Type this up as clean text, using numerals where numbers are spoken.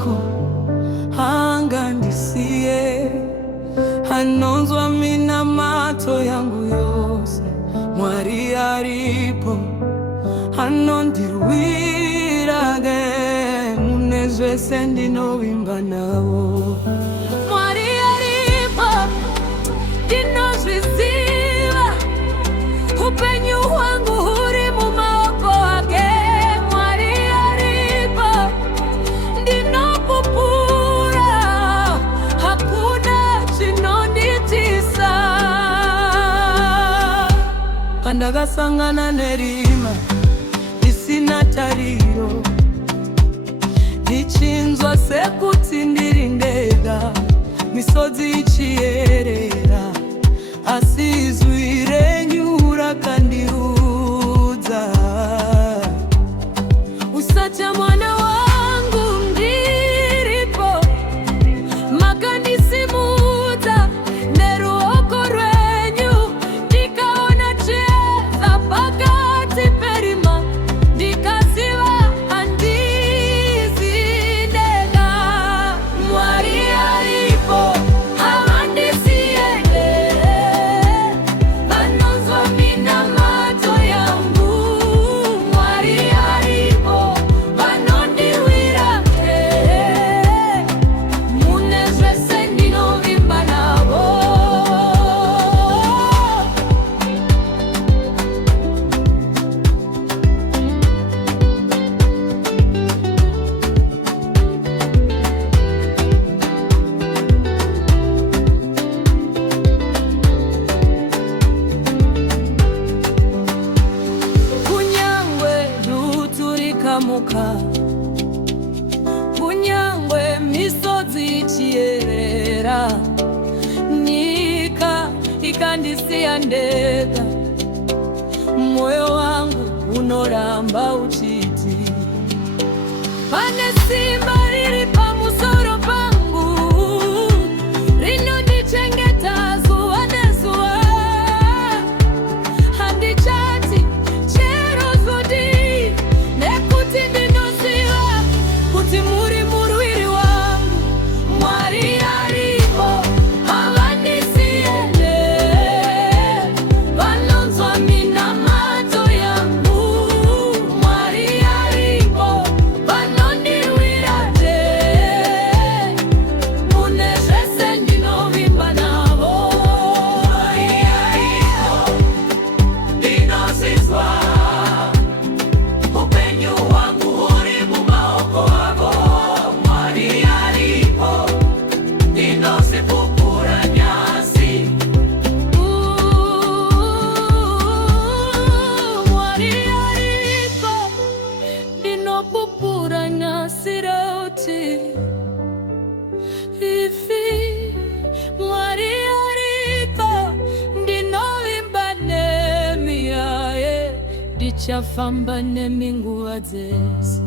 wako hangandisie hanonzwa mina mato yangu yose Mwari aripo hanondirwirage munezwe sendi no wimba nawo Mwari aripo dinozviziva upenyu hwangu huri mumaoko ake Mwari aripo ndinopupura hakuna chinonditisa pandakasangana nerima risina tariro ndichinzwa sekuti ndiri ndega misodzi ichiyerera asi izwi renyu rakandiudza usatya mwana wangu ndiripo makandisimudza neruoko rwenyu ndikaona chiedza pakati perima ndikaziva handizi ndega Mwari aripo havandisiende vanonzwa mina mato yangu Mwari aripo vanondirwira mune zvese ndinovimba navo kunyangwe dutu rikamuka kunyangwe misodzi ichiyerera nyika ikandisiya ndega moyo wangu unoramba uchiti pane simba riri pamusoro pangu rinondichengeta zuva nezuva handichati chero zodii nekuti ndinoziva kuti muri murwiri wangu Mwari aripo havandisiende vanonzwa mina mato yangu Mwari aripo vanondirwira mune zvese ndinovimba navo Mwari aripo ndinozizwa upenyu hwangu huri mumaoko avo Mwari aripo ndinozipupura nyasi Mwari aripo ndinopupura nyasi rauti ifi Mwari aripo ndinovimba nemi yaye ndichafamba nemi nguva dzese